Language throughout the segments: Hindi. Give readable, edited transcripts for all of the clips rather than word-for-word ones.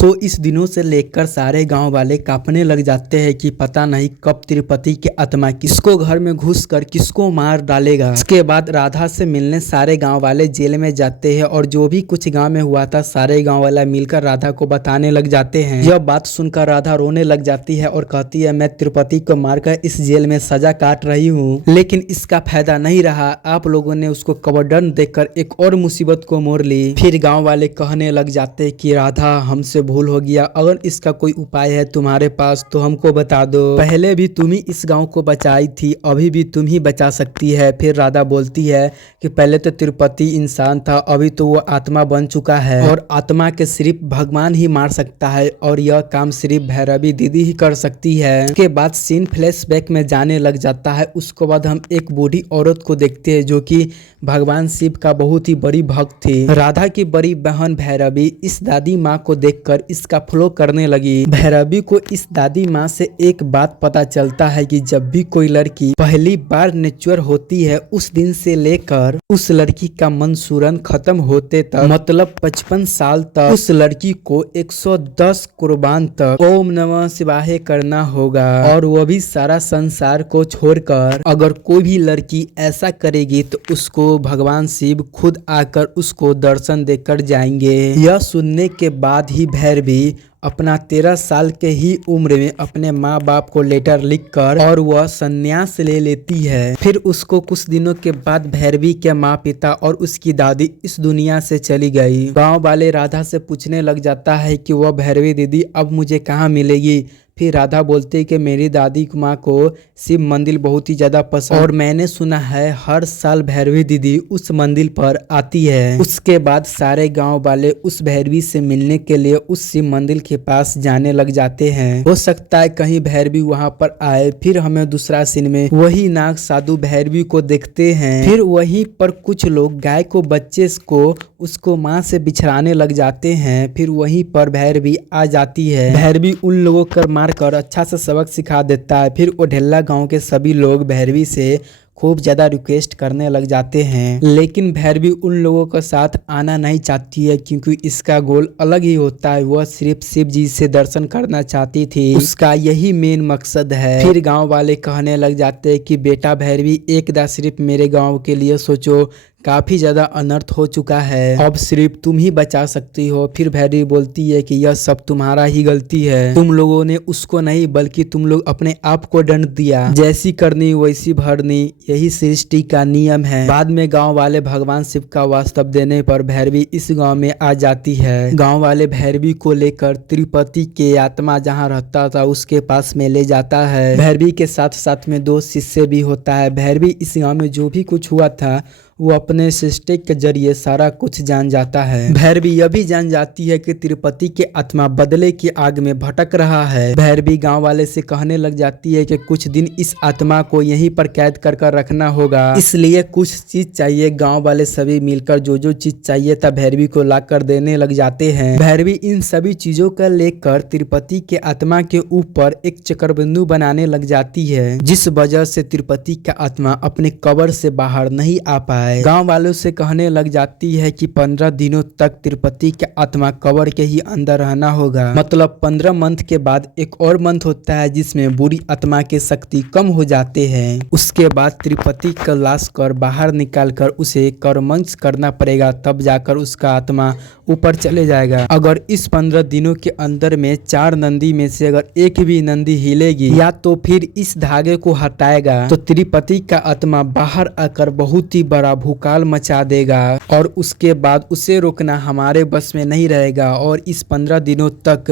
सो इस दिनों से लेकर सारे गांव वाले कांपने लग जाते हैं कि पता नहीं कब तिरुपति की आत्मा किसको घर में घुसकर किसको मार डालेगा। इसके बाद राधा से मिलने सारे गांव वाले जेल में जाते हैं और जो भी कुछ गांव में हुआ था सारे गांव वाले मिलकर राधा को बताने लग जाते हैं। यह बात सुनकर राधा रोने लग जाती है और कहती है, मैं तिरुपति को मारकर इस जेल में सजा काट रही हूँ, लेकिन इसका फायदा नहीं रहा। आप लोगों ने उसको कबरदंड देकर एक और मुसीबत को मोड़ ली। फिर गाँव वाले कहने लग जाते कि राधा हमसे भूल हो गया, अगर इसका कोई उपाय है तुम्हारे पास तो हमको बता दो। पहले भी तुम ही इस गांव को बचाई थी, अभी भी तुम ही बचा सकती है। फिर राधा बोलती है कि पहले तो तिरुपति इंसान था, अभी तो वो आत्मा बन चुका है और आत्मा के सिर्फ भगवान ही मार सकता है और यह काम सिर्फ भैरवी दीदी ही कर सकती है। उसके बाद सीन फ्लैशबैक में जाने लग जाता है। उसके बाद हम एक बूढ़ी औरत को देखते हैं जो कि भगवान शिव का बहुत ही बड़ी भक्त थी। राधा की बड़ी बहन भैरवी इस दादी माँ को देखकर इसका फ्लो करने लगी। भैरवी को इस दादी माँ से एक बात पता चलता है कि जब भी कोई लड़की पहली बार नेचुरल होती है उस दिन से लेकर उस लड़की का मंसूरन खत्म होते तक, मतलब 55 साल तक उस लड़की को 110 कुर्बान तक ओम नमः शिवाय करना होगा और वो भी सारा संसार को छोड़कर। अगर कोई भी लड़की ऐसा करेगी तो उसको भगवान शिव खुद आकर उसको दर्शन देकर जाएंगे। यह सुनने के बाद ही भैरवी अपना 13 साल के ही उम्र में अपने माँ बाप को लेटर लिखकर और वह संन्यास ले लेती है। फिर उसको कुछ दिनों के बाद भैरवी के माँ पिता और उसकी दादी इस दुनिया से चली गई। गांव वाले राधा से पूछने लग जाता है कि वह भैरवी दीदी अब मुझे कहाँ मिलेगी। फिर राधा बोलती है कि मेरी दादी माँ को शिव मंदिर बहुत ही ज्यादा पसंद और मैंने सुना है हर साल भैरवी दीदी उस मंदिर पर आती है। उसके बाद सारे गांव वाले उस भैरवी से मिलने के लिए उस शिव मंदिर के पास जाने लग जाते हैं। हो सकता है कहीं भैरवी वहां पर आए। फिर हमें दूसरा सीन में वही नाग साधु भैरवी को देखते हैं। फिर वहीं पर कुछ लोग गाय को बच्चे को उसको माँ से बिछड़ाने लग जाते हैं। फिर वहीं पर भैरवी आ जाती है। भैरवी उन लोगों को मारकर अच्छा सा सबक सिखा देता है। फिर ओढेला गांव के सभी लोग भैरवी से खूब ज़्यादा रिक्वेस्ट करने लग जाते हैं, लेकिन भैरवी उन लोगों के साथ आना नहीं चाहती है क्योंकि इसका गोल अलग ही होता है। वह सिर्फ शिव जी से दर्शन करना चाहती थी, उसका यही मेन मकसद है। फिर गांव वाले कहने लग जाते हैं कि बेटा भैरवी एक दा सिर्फ मेरे गांव के लिए सोचो, काफी ज्यादा अनर्थ हो चुका है, अब सिर्फ तुम ही बचा सकती हो। फिर भैरवी बोलती है कि यह सब तुम्हारा ही गलती है, तुम लोगों ने उसको नहीं बल्कि तुम लोग अपने आप को दंड दिया, जैसी करनी वैसी भरनी, यही सृष्टि का नियम है। बाद में गांव वाले भगवान शिव का वास्तव देने पर भैरवी इस गांव में आ जाती है। गांव वाले भैरवी को लेकर तिरुपति के आत्मा जहां रहता था उसके पास में ले जाता है। भैरवी के साथ साथ में 2 शिष्य भी होता है। भैरवी इस गांव में जो भी कुछ हुआ था वो अपने सृष्टि के जरिए सारा कुछ जान जाता है। भैरवी यह भी जान जाती है कि तिरुपति के आत्मा बदले की आग में भटक रहा है। भैरवी गांव वाले से कहने लग जाती है कि कुछ दिन इस आत्मा को यहीं पर कैद कर रखना होगा, इसलिए कुछ चीज चाहिए। गांव वाले सभी मिलकर जो जो चीज चाहिए था भैरवी को ला कर देने लग जाते हैं। भैरवी इन सभी चीजों का लेकर तिरुपति के आत्मा के ऊपर एक चक्रबिंदु बनाने लग जाती है, जिस वजह से तिरुपति का आत्मा अपने कब्र से बाहर नहीं आ पाए। गांव वालों से कहने लग जाती है कि 15 दिनों तक तिरुपति के आत्मा कब्र के ही अंदर रहना होगा। मतलब 15 मंथ के बाद एक और मंथ होता है जिसमें बुरी आत्मा की शक्ति कम हो जाते हैं। उसके बाद तिरुपति का लाश कर बाहर निकाल कर उसे कर्मंच करना पड़ेगा, तब जाकर उसका आत्मा ऊपर चले जाएगा। अगर इस 15 दिनों के अंदर में 4 नंदी में से अगर एक भी नंदी हिलेगी या तो फिर इस धागे को हटाएगा तो तिरुपति का आत्मा बाहर आकर बहुत ही बड़ा भूकाल मचा देगा और उसके बाद उसे रोकना हमारे बस में नहीं रहेगा। और इस 15 दिनों तक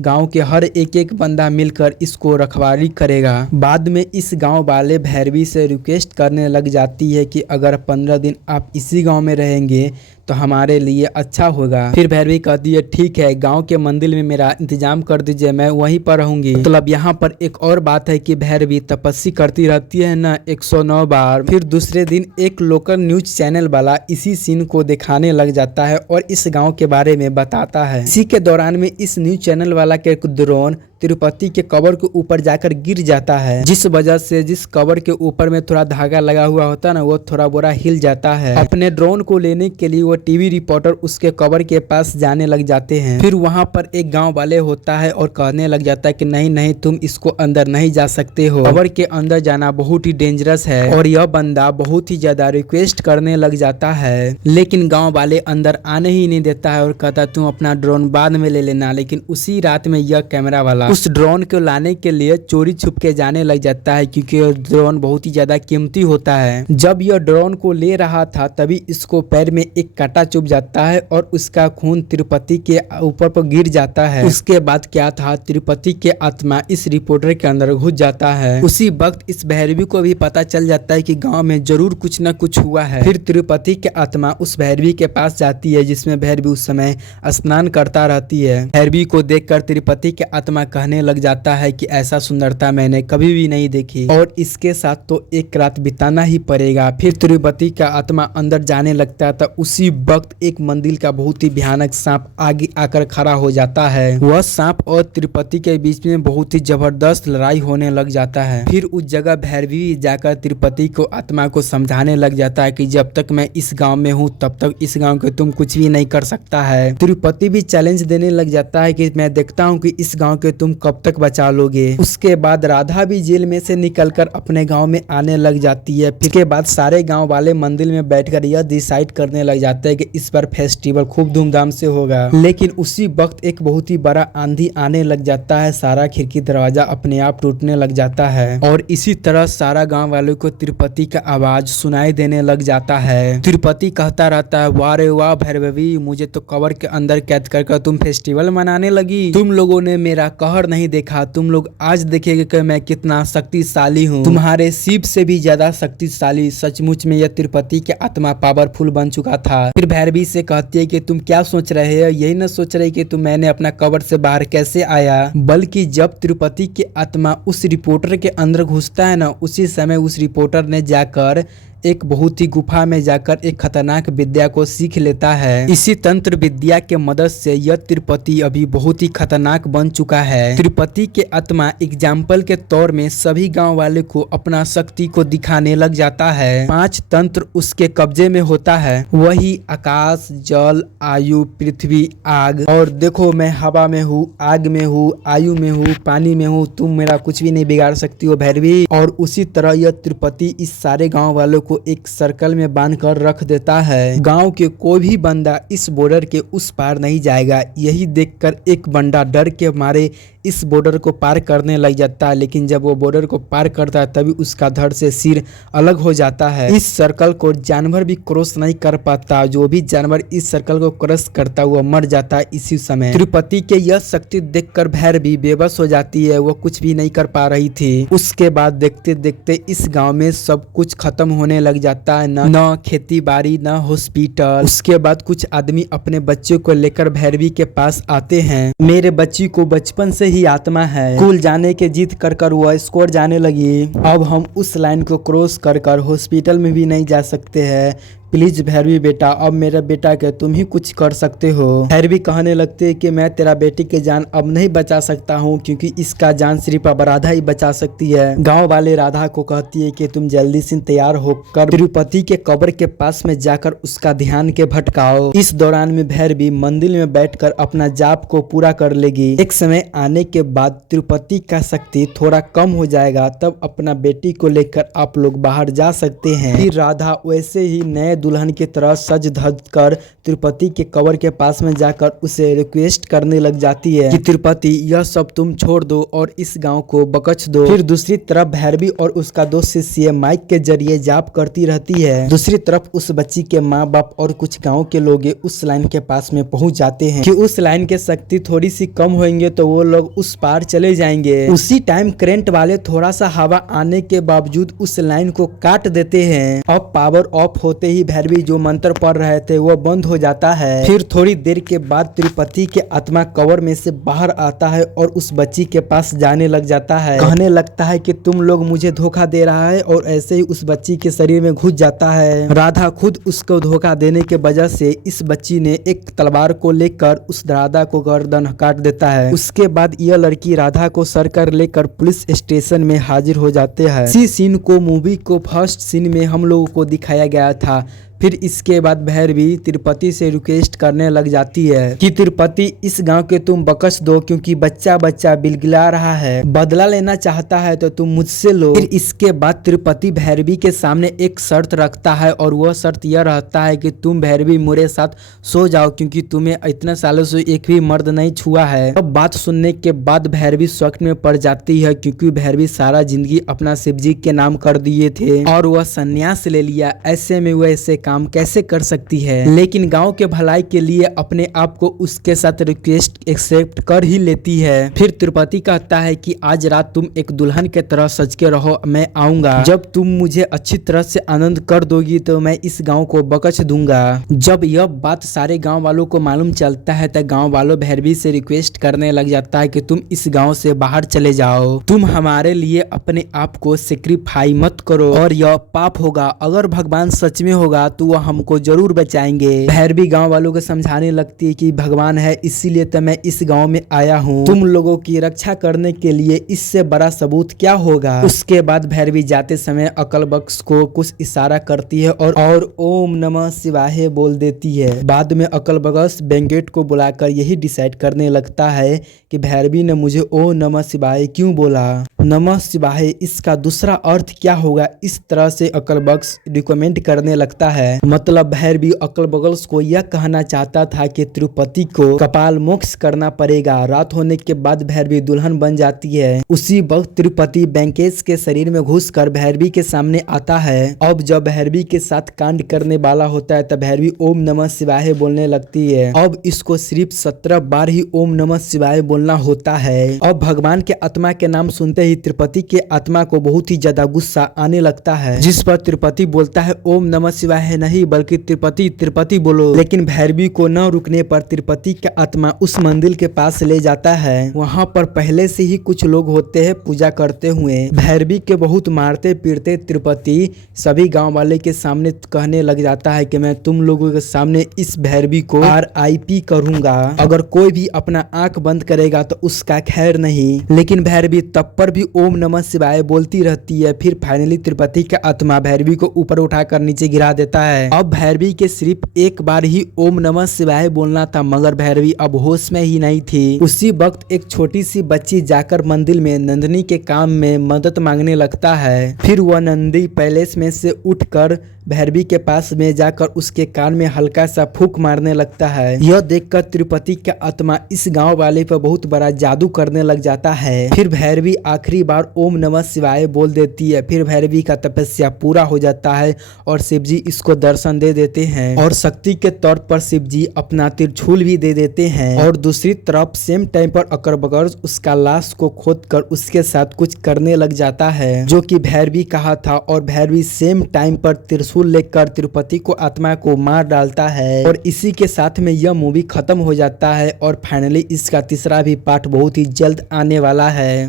गांव के हर एक बंदा मिलकर इसको रखवाली करेगा। बाद में इस गांव वाले भैरवी से रिक्वेस्ट करने लग जाती है कि अगर 15 दिन आप इसी गांव में रहेंगे तो हमारे लिए अच्छा होगा। फिर भैरवी कहती है ठीक है, गांव के मंदिर में मेरा इंतजाम कर दीजिए, मैं वहीं पर रहूंगी। मतलब यहाँ पर एक और बात है कि भैरवी तपस्या करती रहती है ना 109 बार। फिर दूसरे दिन एक लोकल न्यूज चैनल वाला इसी सीन को दिखाने लग जाता है और इस गाँव के बारे में बताता है। इसी के दौरान में इस न्यूज चैनल वाला के ड्रोन तिरुपति के कवर के ऊपर जाकर गिर जाता है, जिस वजह से जिस कवर के ऊपर में थोड़ा धागा लगा हुआ होता है ना, वो थोड़ा बोरा हिल जाता है। अपने ड्रोन को लेने के लिए वो टीवी रिपोर्टर उसके कवर के पास जाने लग जाते हैं। फिर वहां पर एक गांव वाले होता है और कहने लग जाता है कि नहीं नहीं, तुम इसको अंदर नहीं जा सकते हो, कवर के अंदर जाना बहुत ही डेंजरस है। और यह बंदा बहुत ही ज्यादा रिक्वेस्ट करने लग जाता है, लेकिन गाँव वाले अंदर आने ही नहीं देता है और कहता तुम अपना ड्रोन बाद में ले लेना। लेकिन उसी रात में यह कैमरा वाला उस ड्रोन को लाने के लिए चोरी छुप के जाने लग जाता है, क्योंकि ड्रोन बहुत ही ज्यादा कीमती होता है। जब यह ड्रोन को ले रहा था तभी इसको पैर में एक कांटा चुभ जाता है और उसका खून तिरुपति के ऊपर पर गिर जाता है। उसके बाद क्या था, तिरुपति के आत्मा इस रिपोर्टर के अंदर घुस जाता है। उसी वक्त इस भैरवी को भी पता चल जाता है कि गांव में जरूर कुछ न कुछ हुआ है। फिर तिरुपति के आत्मा उस भैरवी के पास जाती है, जिसमें भैरवी उस समय स्नान करता रहती है। भैरवी को देखकर तिरुपति के आत्मा कहने लग जाता है कि ऐसा सुंदरता मैंने कभी भी नहीं देखी और इसके साथ तो एक रात बिताना ही पड़ेगा। फिर तिरुपति का आत्मा अंदर जाने लगता था। उसी वक्त एक मंदिर का बहुत ही भयानक सांप आगे आकर खड़ा हो जाता है। वह सांप और तिरुपति के बीच में बहुत ही जबरदस्त लड़ाई होने लग जाता है। फिर उस जगह भैरवी जाकर तिरुपति को आत्मा को समझाने लग जाता है कि जब तक मैं इस गांव में हूँ तब तक इस गांव के तुम कुछ भी नहीं कर सकता है। तिरुपति भी चैलेंज देने लग जाता है कि मैं देखता हूँ कि इस गांव के तुम कब तक बचा लोगे। उसके बाद राधा भी जेल में से निकलकर अपने गांव में आने लग जाती है। फिर के बाद सारे गांव वाले मंदिर में बैठकर यह डिसाइड करने लग जाते हैं कि इस बार फेस्टिवल खूब धूमधाम से होगा। लेकिन उसी वक्त एक बहुत ही बड़ा आंधी आने लग जाता है। सारा खिड़की दरवाजा अपने आप टूटने लग जाता है और इसी तरह सारा गांव वालों को तिरुपति का आवाज सुनाई देने लग जाता है। तिरुपति कहता रहता है, वाह रे वाह भैरवी, मुझे तो कवर के अंदर कैद कर तुम फेस्टिवल मनाने लगी। तुम लोगों ने मेरा कहर नहीं देखा, तुम लोग आज देखेंगे कि मैं कितना शक्तिशाली हूँ, तुम्हारे शिव से भी ज्यादा शक्तिशाली। सचमुच में यह तिरुपति के आत्मा पावरफुल बन चुका था। फिर भैरवी से कहती है कि तुम क्या सोच रहे हो, यही न सोच रहे कि तुम मैंने अपना कवर से बाहर कैसे आया। बल्कि जब तिरुपति के आत्मा उस रिपोर्टर के अंदर घुसता है ना, उसी समय उस रिपोर्टर ने जाकर एक बहुत ही गुफा में जाकर एक खतरनाक विद्या को सीख लेता है। इसी तंत्र विद्या के मदद से यह तिरुपति अभी बहुत ही खतरनाक बन चुका है। तिरुपति के आत्मा एग्जाम्पल के तौर में सभी गांव वाले को अपना शक्ति को दिखाने लग जाता है। 5 तंत्र उसके कब्जे में होता है, वही आकाश, जल, आयु, पृथ्वी, आग। और देखो मैं हवा में हूँ, आग में हूँ, आयु में हूँ, पानी में हूँ, तुम मेरा कुछ भी नहीं बिगाड़ सकती हो भैरवी। और उसी तरह यह तिरुपति इस सारे गाँव वालों को एक सर्कल में बांधकर रख देता है। गांव के कोई भी बंदा इस बॉर्डर के उस पार नहीं जाएगा। यही देखकर एक बंदा डर के मारे इस बॉर्डर को पार करने लग जाता है। लेकिन जब वो बॉर्डर को पार करता है तभी उसका धड़ से सिर अलग हो जाता है। इस सर्कल को जानवर भी क्रॉस नहीं कर पाता। जो भी जानवर इस सर्कल को क्रॉस करता हुआ मर जाता है इसी समय। तिरुपति के यह शक्ति देखकर भैरवी बेबस हो जाती है, वो कुछ भी नहीं कर पा रही थी। उसके बाद देखते देखते इस गाँव में सब कुछ खत्म होने लग जाता है। न खेती बाड़ी, न हॉस्पिटल। उसके बाद कुछ आदमी अपने बच्चे को लेकर भैरवी के पास आते हैं। मेरे बच्ची को बचपन से ही आत्मा है, स्कूल जाने के जिद कर वह स्कूल जाने लगी। अब हम उस लाइन को क्रॉस कर हॉस्पिटल में भी नहीं जा सकते हैं। प्लीज भैरवी बेटा, अब मेरा बेटा के तुम ही कुछ कर सकते हो। भैरवी कहने लगते है कि मैं तेरा बेटी के जान अब नहीं बचा सकता हूँ, क्योंकि इसका जान सिर्फ अब राधा ही बचा सकती है। गांव वाले राधा को कहती है कि तुम जल्दी से तैयार होकर तिरुपति के कब्र के पास में जाकर उसका ध्यान के भटकाओ। इस दौरान में भैरवी मंदिर में बैठकर अपना जाप को पूरा कर लेगी। एक समय आने के बाद तिरुपति का शक्ति थोड़ा कम हो जाएगा, तब अपना बेटी को लेकर आप लोग बाहर जा सकते हैं। फिर राधा वैसे ही नए दुल्हन की तरह सज धज कर तिरुपति के कब्र के पास में जाकर उसे रिक्वेस्ट करने लग जाती है कि तिरुपति यह सब तुम छोड़ दो और इस गांव को बख्श दो। फिर दूसरी तरफ भैरवी और उसका दोस्त शिष्य माइक के जरिए जाप करती रहती है। दूसरी तरफ उस बच्ची के माँ बाप और कुछ गाँव के लोग उस लाइन के पास में पहुँच जाते हैं कि उस लाइन की शक्ति थोड़ी सी कम होंगे तो वो लोग उस पार चले जाएंगे। उसी टाइम करंट वाले थोड़ा सा हवा आने के बावजूद उस लाइन को काट देते हैं। अब पावर ऑफ होते ही भैरवी जो मंत्र पढ़ रहे थे वो बंद हो जाता है। फिर थोड़ी देर के बाद तिरुपति के आत्मा कवर में से बाहर आता है और उस बच्ची के पास जाने लग जाता है। कहने लगता है कि तुम लोग मुझे धोखा दे रहा है और ऐसे ही उस बच्ची के शरीर में घुस जाता है। राधा खुद उसको धोखा देने के वजह से इस बच्ची ने एक तलवार को लेकर उस राधा को गर्दन काट देता है। उसके बाद यह लड़की राधा को सर कर लेकर पुलिस स्टेशन में हाजिर हो जाते हैं। इसी सीन को मूवी को फर्स्ट सीन में हम लोगों को दिखाया गया था। फिर इसके बाद भैरवी तिरुपति से रिक्वेस्ट करने लग जाती है कि तिरुपति इस गांव के तुम बख्श दो क्योंकि बच्चा बच्चा बिलगिला रहा है, बदला लेना चाहता है तो तुम मुझसे लो। फिर इसके बाद तिरुपति भैरवी के सामने एक शर्त रखता है और वह शर्त यह रहता है कि तुम भैरवी मेरे साथ सो जाओ क्योंकि तुम्हें इतने सालों से एक भी मर्द नहीं छुआ है। अब बात सुनने के बाद भैरवी शौक में पड़ जाती है क्योंकि भैरवी सारा जिंदगी अपना शिवजी के नाम कर दिए थे और वह संन्यास ले लिया। ऐसे में वह ऐसे काम कैसे कर सकती है, लेकिन गांव के भलाई के लिए अपने आप को उसके साथ रिक्वेस्ट एक्सेप्ट कर ही लेती है। फिर तिरुपति कहता है कि आज रात तुम एक दुल्हन के तरह सज के रहो, मैं आऊंगा। जब तुम मुझे अच्छी तरह से आनंद कर दोगी तो मैं इस गांव को बख्श दूंगा। जब यह बात सारे गांव वालों को मालूम चलता है तो गांव वालों भैरवी से रिक्वेस्ट करने लग जाता है कि तुम इस गांव से बाहर चले जाओ, तुम हमारे लिए अपने आप को सेक्रीफाई मत करो और यह पाप होगा। अगर भगवान सच में होगा तो वह हमको जरूर बचाएंगे। भैरवी गांव वालों को समझाने लगती है कि भगवान है इसीलिए तो मैं इस गांव में आया हूँ, तुम लोगों की रक्षा करने के लिए, इससे बड़ा सबूत क्या होगा। उसके बाद भैरवी जाते समय अकलबख्श को कुछ इशारा करती है और ओम नमः शिवाय बोल देती है। बाद में अकलबख्श बेंगेट को बुलाकर यही डिसाइड करने लगता है कि भैरवी ने मुझे ओम नमः शिवाय क्यों बोला, नमः शिवाय इसका दूसरा अर्थ क्या होगा। इस तरह से अकलबख्श रिकमेंड करने लगता है। मतलब भैरवी अकलबख्श को यह कहना चाहता था कि तिरुपति को कपाल मोक्ष करना पड़ेगा। रात होने के बाद भैरवी दुल्हन बन जाती है। उसी वक्त तिरुपति बैंकेश के शरीर में घुसकर भैरवी के सामने आता है। अब जब भैरवी के साथ कांड करने वाला होता है तब भैरवी ओम नमः शिवाय बोलने लगती है। अब इसको सिर्फ 17 बार ही ओम नमः शिवाय बोलना होता है। अब भगवान के आत्मा के नाम सुनते ही तिरुपति के आत्मा को बहुत ही ज्यादा गुस्सा आने लगता है, जिस पर तिरुपति बोलता है ओम नमः शिवाय नहीं बल्कि तिरुपति तिरुपति बोलो। लेकिन भैरवी को न रुकने पर तिरुपति का आत्मा उस मंदिर के पास ले जाता है। वहाँ पर पहले से ही कुछ लोग होते हैं पूजा करते हुए। भैरवी के बहुत मारते पीटते तिरुपति सभी गांव वाले के सामने कहने लग जाता है कि मैं तुम लोगों के सामने इस भैरवी को RIP करूंगा, अगर कोई भी अपना आंख बंद करेगा तो उसका खैर नहीं। लेकिन भैरवी तब पर भी ओम नमः शिवाय बोलती रहती है। फिर फाइनली तिरुपति का आत्मा भैरवी को ऊपर उठाकर नीचे गिरा देता है। अब भैरवी के सिर्फ एक बार ही ओम नमः शिवाय बोलना था मगर भैरवी अब होश में ही नहीं थी। उसी वक्त एक छोटी सी बच्ची जाकर मंदिर में नंदिनी के काम में मदद मांगने लगता है। फिर वह नंदी पैलेस में से उठकर भैरवी के पास में जाकर उसके कान में हल्का सा फूंक मारने लगता है। यह देखकर तिरुपति का आत्मा इस गांव वाले पर बहुत बड़ा जादू करने लग जाता है। फिर भैरवी आखिरी बार ओम नमः शिवाय बोल देती है। फिर भैरवी का तपस्या पूरा हो जाता है और शिवजी इसको दर्शन दे देते हैं और शक्ति के तौर पर शिवजी अपना त्रिशूल भी दे देते हैं। और दूसरी तरफ सेम टाइम पर अकलबख्श उसका लाश को खोदकर उसके साथ कुछ करने लग जाता है जो कि भैरवी कहा था। और भैरवी सेम टाइम पर त्रिशूल लेकर तिरुपति को आत्मा को मार डालता है। और इसी के साथ में यह मूवी खत्म हो जाता है और फाइनली इसका तीसरा भी पार्ट बहुत ही जल्द आने वाला है।